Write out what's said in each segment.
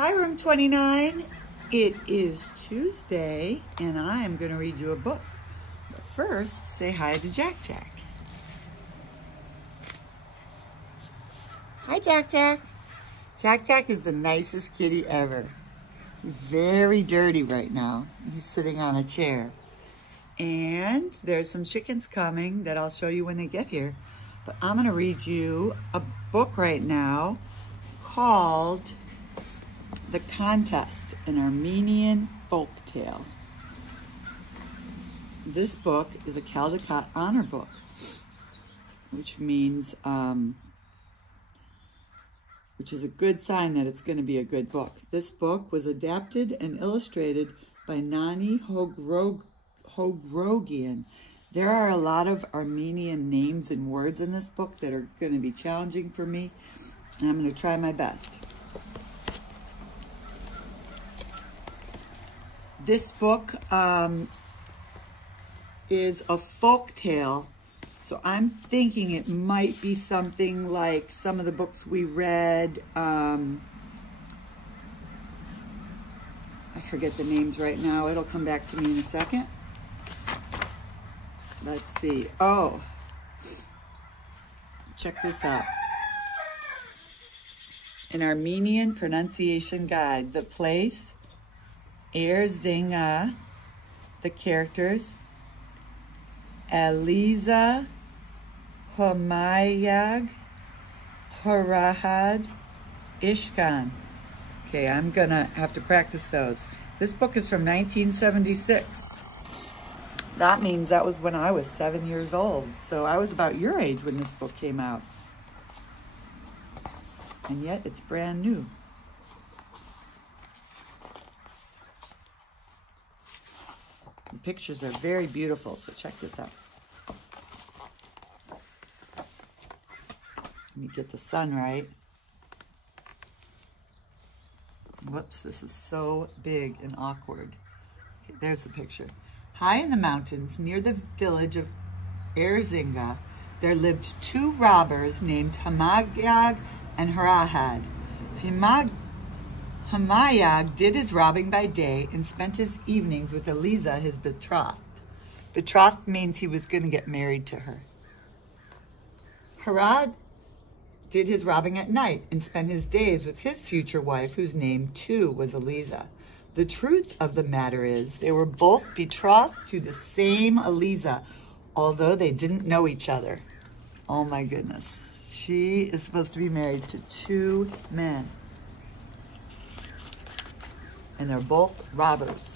Hi, Room 29. It is Tuesday, and I am going to read you a book. But first, say hi to Jack Jack. Hi, Jack Jack. Jack Jack is the nicest kitty ever. He's very dirty right now. He's sitting on a chair. And there's some chickens coming that I'll show you when they get here. But I'm going to read you a book right now called The Contest, an Armenian folk tale. This book is a Caldecott honor book, which means, which is a good sign that it's going to be a good book. This book was adapted and illustrated by Nani Hogrogian. There are a lot of Armenian names and words in this book that are going to be challenging for me, and I'm going to try my best. This book is a folk tale, so I'm thinking it might be something like some of the books we read. I forget the names right now. It'll come back to me in a second. Let's see. Oh, check this out. An Armenian Pronunciation Guide. The place, Erzinga. The characters, Eliza, Hamayag, Harahad, Ishkan. Okay, I'm gonna have to practice those. This book is from 1976. That means that was when I was 7 years old. So I was about your age when this book came out. And yet it's brand new. The pictures are very beautiful, so check this out. Let me get the sun right. Whoops, this is so big and awkward. Okay, there's the picture. High in the mountains, near the village of Erzinga, there lived two robbers named Hamayag and Harahad. Hamayag did his robbing by day and spent his evenings with Eliza, his betrothed. Betrothed means he was going to get married to her. Harahad did his robbing at night and spent his days with his future wife, whose name too was Eliza. The truth of the matter is they were both betrothed to the same Eliza, although they didn't know each other. Oh my goodness. She is supposed to be married to two men. And they're both robbers.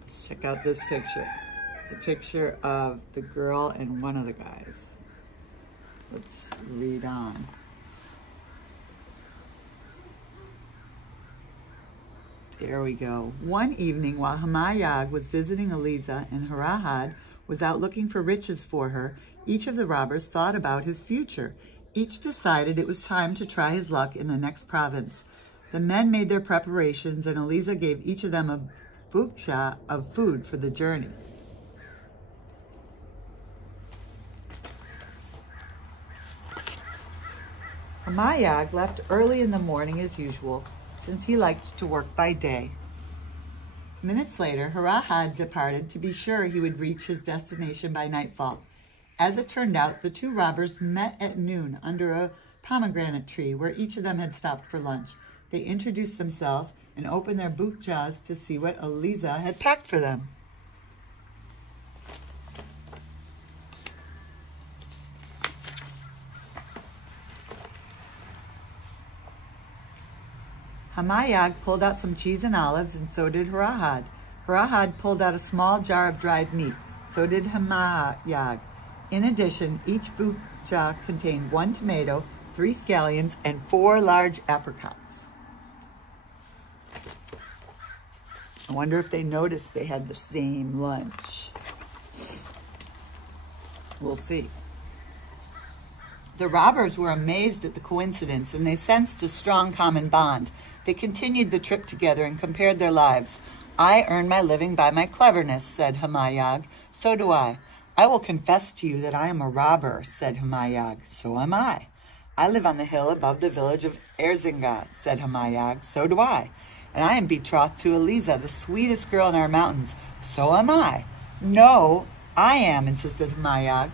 Let's check out this picture. It's a picture of the girl and one of the guys. Let's read on. There we go. One evening while Hamayag was visiting Eliza and Harahad was out looking for riches for her, each of the robbers thought about his future. Each decided it was time to try his luck in the next province. The men made their preparations, and Eliza gave each of them a buksha of food for the journey. Hamayag left early in the morning as usual, since he liked to work by day. Minutes later, Harahad departed to be sure he would reach his destination by nightfall. As it turned out, the two robbers met at noon under a pomegranate tree where each of them had stopped for lunch. They introduced themselves and opened their bukjas to see what Eliza had packed for them. Hamayag pulled out some cheese and olives, and so did Harahad. Harahad pulled out a small jar of dried meat. So did Hamayag. In addition, each bukja contained 1 tomato, 3 scallions, and 4 large apricots. I wonder if they noticed they had the same lunch. We'll see. The robbers were amazed at the coincidence, and they sensed a strong common bond. They continued the trip together and compared their lives. I earn my living by my cleverness, said Hamayag. So do I. I will confess to you that I am a robber, said Hamayag. So am I. I live on the hill above the village of Erzinga, said Hamayag. So do I. And I am betrothed to Eliza, the sweetest girl in our mountains. So am I. No, I am, insisted Hamayag.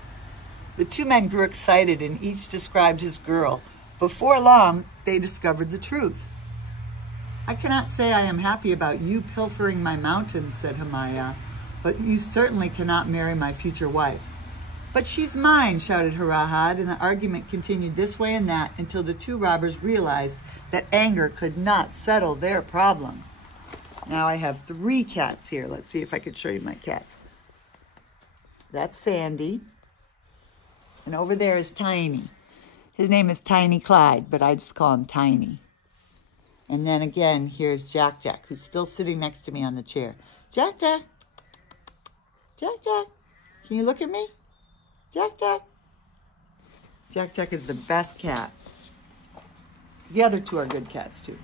The two men grew excited and each described his girl. Before long, they discovered the truth. I cannot say I am happy about you pilfering my mountains, said Hamayag, but you certainly cannot marry my future wife. But she's mine, shouted Harahad, and the argument continued this way and that until the two robbers realized that anger could not settle their problem. Now I have 3 cats here. Let's see if I can show you my cats. That's Sandy. And over there is Tiny. His name is Tiny Clyde, but I just call him Tiny. And then again, here's Jack Jack, who's still sitting next to me on the chair. Jack Jack. Jack Jack. Can you look at me? Jack Jack. Jack Jack is the best cat. The other 2 are good cats too.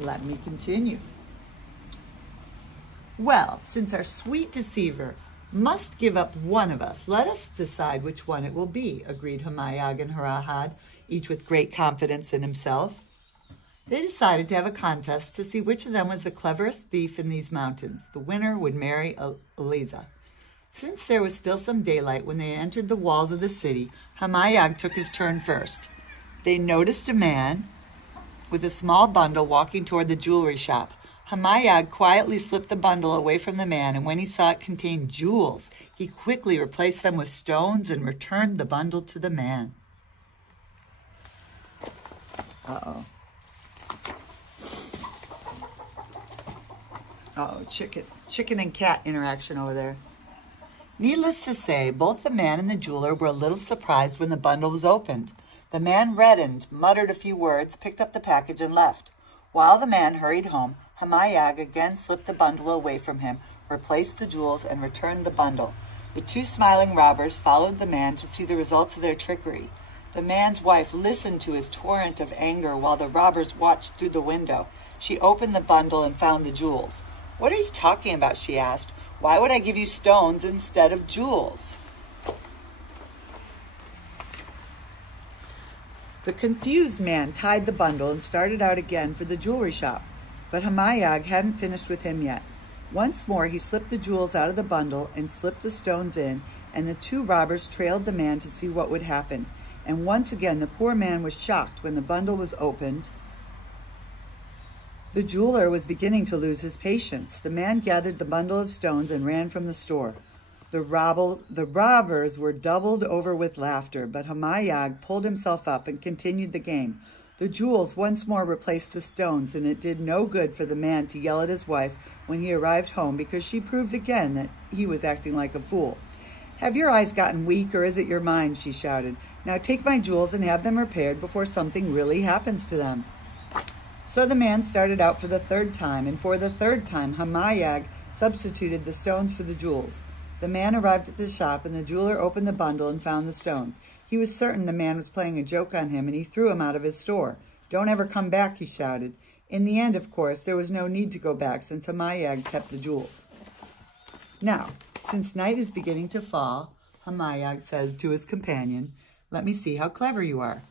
Let me continue. Well, since our sweet deceiver must give up one of us, let us decide which one it will be, agreed Hamayag and Harahad, each with great confidence in himself. They decided to have a contest to see which of them was the cleverest thief in these mountains. The winner would marry Eliza. Since there was still some daylight when they entered the walls of the city, Hamayag took his turn first. They noticed a man with a small bundle walking toward the jewelry shop. Hamayag quietly slipped the bundle away from the man, and when he saw it contained jewels, he quickly replaced them with stones and returned the bundle to the man. Uh-oh. Uh-oh, chicken and cat interaction over there. Needless to say, both the man and the jeweler were a little surprised when the bundle was opened. The man reddened, muttered a few words, picked up the package, and left. While the man hurried home, Hamayag again slipped the bundle away from him, replaced the jewels, and returned the bundle. The 2 smiling robbers followed the man to see the results of their trickery. The man's wife listened to his torrent of anger while the robbers watched through the window. She opened the bundle and found the jewels. "What are you talking about?" she asked. "Why would I give you stones instead of jewels?" The confused man tied the bundle and started out again for the jewelry shop, but Hamayag hadn't finished with him yet. Once more he slipped the jewels out of the bundle and slipped the stones in, and the 2 robbers trailed the man to see what would happen. And once again the poor man was shocked when the bundle was opened. The jeweler was beginning to lose his patience. The man gathered the bundle of stones and ran from the store. The robbers were doubled over with laughter, but Hamayag pulled himself up and continued the game. The jewels once more replaced the stones, and it did no good for the man to yell at his wife when he arrived home, because she proved again that he was acting like a fool. "Have your eyes gotten weak, or is it your mind?" she shouted. "Now take my jewels and have them repaired before something really happens to them." So the man started out for the 3rd time, and for the 3rd time Hamayag substituted the stones for the jewels. The man arrived at the shop, and the jeweler opened the bundle and found the stones. He was certain the man was playing a joke on him, and he threw him out of his store. "Don't ever come back," he shouted. In the end, of course, there was no need to go back, since Hamayag kept the jewels. Now, since night is beginning to fall, Hamayag says to his companion, "Let me see how clever you are."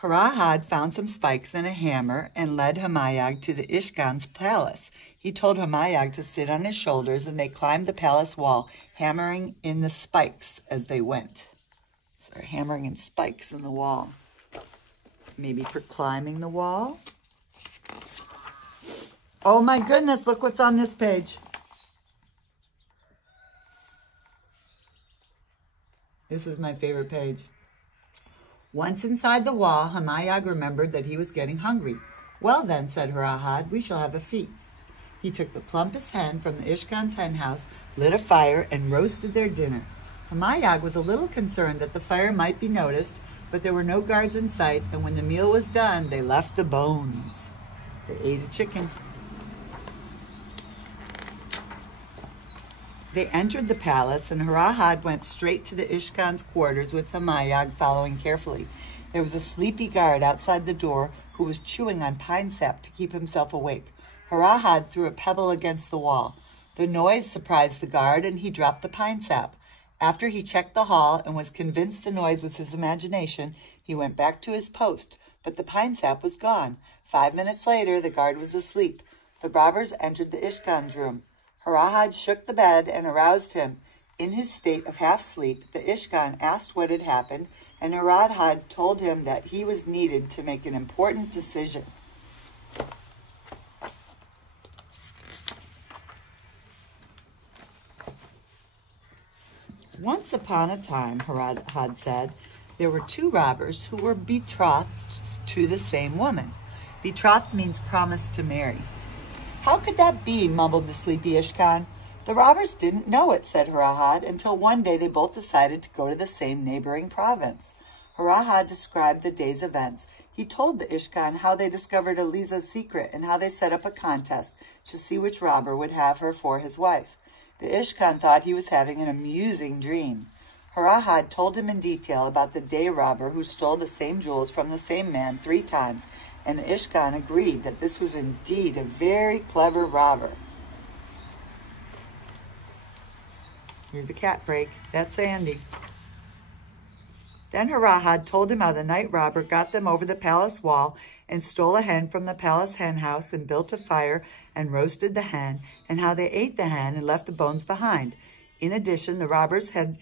Harahad found some spikes and a hammer and led Hamayag to the Ishkan's palace. He told Hamayag to sit on his shoulders, and they climbed the palace wall, hammering in the spikes as they went. So they're hammering in spikes in the wall. Maybe for climbing the wall? Oh my goodness, look what's on this page. This is my favorite page. Once inside the wall, Hamayag remembered that he was getting hungry. "Well then," said Harahad, "we shall have a feast." He took the plumpest hen from the Ishkan's hen house, lit a fire, and roasted their dinner. Hamayag was a little concerned that the fire might be noticed, but there were no guards in sight, and when the meal was done, they left the bones. They ate a chicken. They entered the palace, and Harahad went straight to the Ishkan's quarters with Hamayag following carefully. There was a sleepy guard outside the door who was chewing on pine sap to keep himself awake. Harahad threw a pebble against the wall. The noise surprised the guard, and he dropped the pine sap. After he checked the hall and was convinced the noise was his imagination, he went back to his post, but the pine sap was gone. 5 minutes later, the guard was asleep. The robbers entered the Ishkan's room. Harahad shook the bed and aroused him. In his state of half-sleep, the Ishkan asked what had happened, and Harahad told him that he was needed to make an important decision. Once upon a time, Harahad said, there were 2 robbers who were betrothed to the same woman. Betrothed means promised to marry. How could that be, mumbled the sleepy Ishkan. The robbers didn't know it, said Harahad, until one day they both decided to go to the same neighboring province. Harahad described the day's events. He told the Ishkan how they discovered Eliza's secret and how they set up a contest to see which robber would have her for his wife. The Ishkan thought he was having an amusing dream. Harahad told him in detail about the day robber who stole the same jewels from the same man 3 times, and the Ishkan agreed that this was indeed a very clever robber. Here's a cat break. That's Sandy. Then Harahad told him how the night robber got them over the palace wall and stole a hen from the palace hen house and built a fire and roasted the hen, and how they ate the hen and left the bones behind. In addition, the robbers had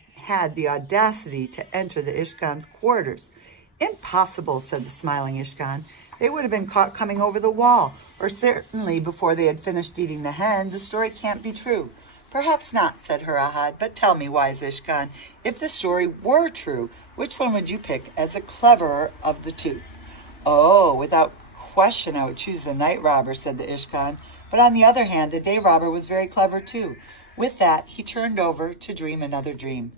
the audacity to enter the Ishkan's quarters. Impossible, said the smiling Ishkan. They would have been caught coming over the wall, or certainly before they had finished eating the hen. The story can't be true. Perhaps not, said Harahad, but tell me, wise Ishkan, if the story were true, which one would you pick as the cleverer of the 2? Oh, without question, I would choose the night robber, said the Ishkan. But on the other hand, the day robber was very clever too. With that, he turned over to dream another dream.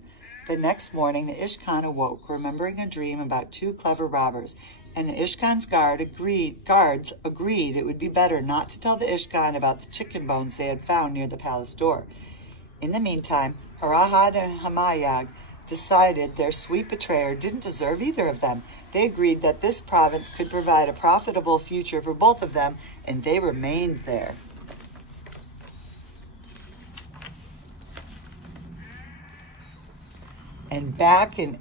The next morning, the Ishkan awoke, remembering a dream about 2 clever robbers, and the Ishkan's guards agreed it would be better not to tell the Ishkan about the chicken bones they had found near the palace door. In the meantime, Harahad and Hamayag decided their sweet betrayer didn't deserve either of them. They agreed that this province could provide a profitable future for both of them, and they remained there. And back in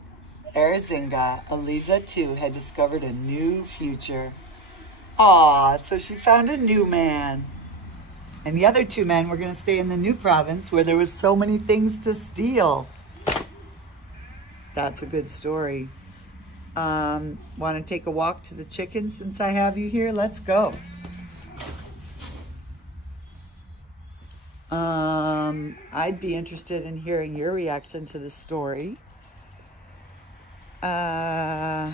Erzinga, Eliza too had discovered a new future. Aw, so she found a new man. And the other 2 men were going to stay in the new province where there was so many things to steal. That's a good story. Want to take a walk to the chickens since I have you here? Let's go. I'd be interested in hearing your reaction to the story. Yeah.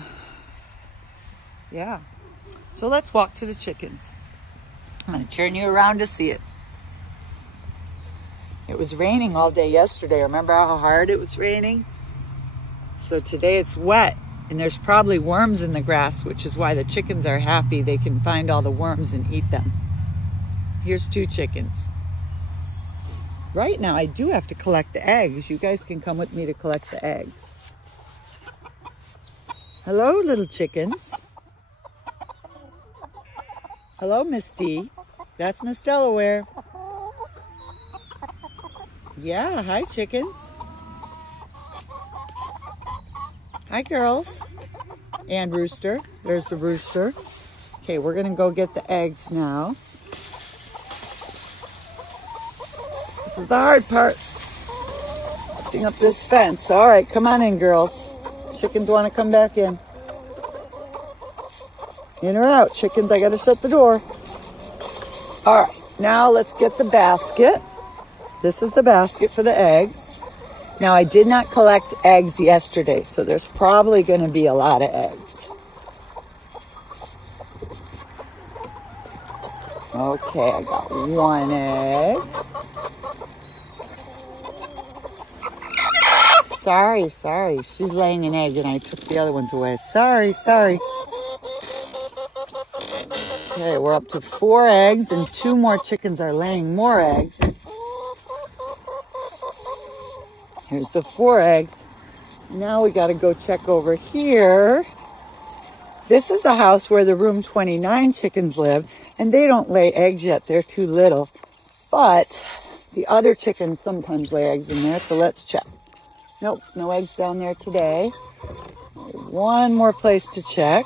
So let's walk to the chickens. I'm going to turn you around to see it. It was raining all day yesterday. Remember how hard it was raining? So today it's wet, and there's probably worms in the grass, which is why the chickens are happy. They can find all the worms and eat them. Here's 2 chickens. Right now, I do have to collect the eggs. You guys can come with me to collect the eggs. Hello, little chickens. Hello, Miss D. That's Miss Delaware. Yeah, hi, chickens. Hi, girls. And rooster. There's the rooster. Okay, we're going to go get the eggs now. This is the hard part. Lifting up this fence. All right, come on in, girls. Chickens want to come back in. In or out, chickens? I got to shut the door. All right, now let's get the basket. This is the basket for the eggs. Now, I did not collect eggs yesterday, so there's probably going to be a lot of eggs. Okay, I got 1 egg. Sorry. She's laying an egg and I took the other ones away. Sorry. Okay, we're up to 4 eggs and 2 more chickens are laying more eggs. Here's the 4 eggs. Now we got to go check over here. This is the house where the room 29 chickens live, and they don't lay eggs yet. They're too little. But the other chickens sometimes lay eggs in there, so let's check. Nope, no eggs down there today. One more place to check.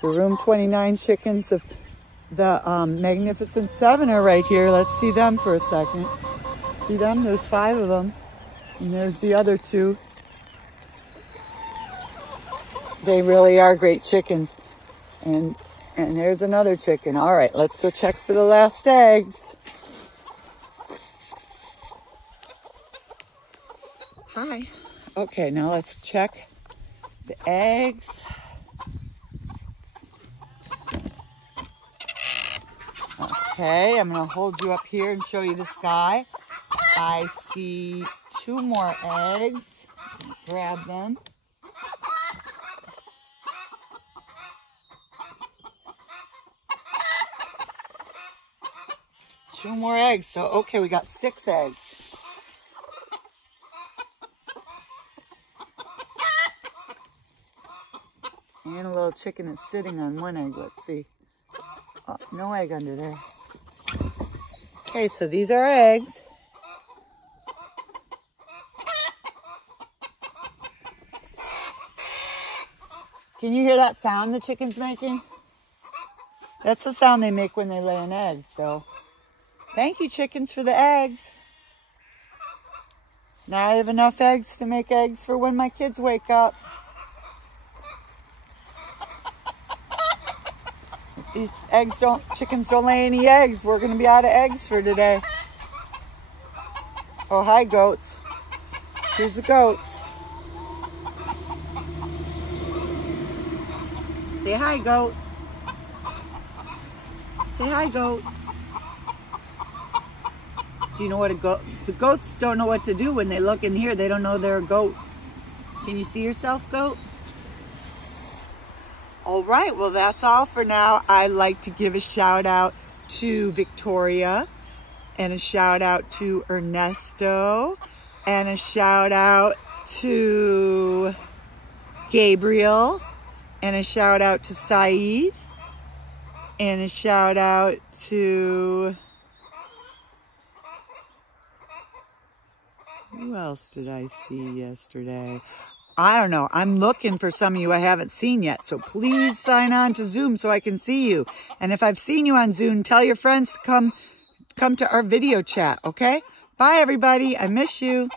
The room 29 chickens, the Magnificent Seven are right here. Let's see them for a second. See them? There's 5 of them. And there's the other 2. They really are great chickens. And there's another chicken. All right, let's go check for the last eggs. Hi. Okay, now let's check the eggs. Okay, I'm going to hold you up here and show you the sky. I see 2 more eggs. Grab them. Two more eggs. So, okay, we got 6 eggs. And a little chicken is sitting on 1 egg. Let's see. Oh, no egg under there. Okay, so these are eggs. Can you hear that sound the chicken's making? That's the sound they make when they lay an egg. So, thank you, chickens, for the eggs. Now I have enough eggs to make eggs for when my kids wake up. These chickens don't lay any eggs, we're going to be out of eggs for today. Oh, hi, goats. Here's the goats. Say hi, goat. Say hi, goat. Do you know what a goat? The goats don't know what to do when they look in here. They don't know they're a goat. Can you see yourself, goat? All right, well, that's all for now. I'd like to give a shout out to Victoria, and a shout out to Ernesto, and a shout out to Gabriel, and a shout out to Saeed, and a shout out to, who else did I see yesterday? I don't know. I'm looking for some of you I haven't seen yet. So please sign on to Zoom so I can see you. And if I've seen you on Zoom, tell your friends to come to our video chat, okay? Bye, everybody. I miss you.